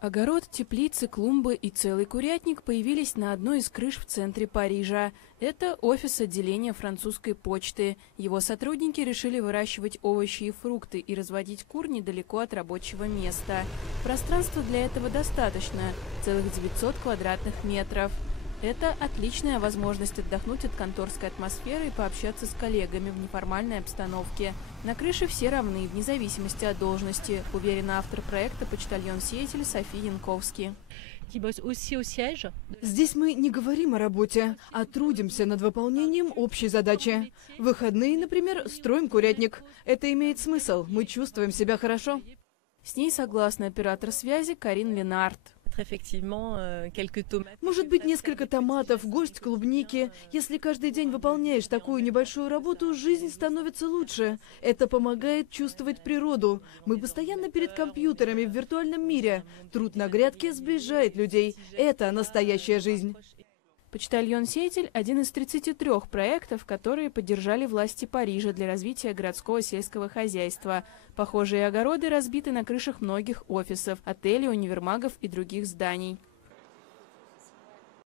Огород, теплицы, клумбы и целый курятник появились на одной из крыш в центре Парижа. Это офис отделения французской почты. Его сотрудники решили выращивать овощи и фрукты и разводить кур недалеко от рабочего места. Пространства для этого достаточно – целых 900 квадратных метров. Это отличная возможность отдохнуть от конторской атмосферы и пообщаться с коллегами в неформальной обстановке. На крыше все равны, вне зависимости от должности, уверена автор проекта почтальон-сеятель София Янковский. Здесь мы не говорим о работе, а трудимся над выполнением общей задачи. В выходные, например, строим курятник. Это имеет смысл, мы чувствуем себя хорошо. С ней согласна оператор связи Карин Ленард. Может быть, несколько томатов, горсть клубники. Если каждый день выполняешь такую небольшую работу, жизнь становится лучше. Это помогает чувствовать природу. Мы постоянно перед компьютерами в виртуальном мире. Труд на грядке сближает людей. Это настоящая жизнь. Почтальон-сеятель – один из 33 проектов, которые поддержали власти Парижа для развития городского сельского хозяйства. Похожие огороды разбиты на крышах многих офисов, отелей, универмагов и других зданий.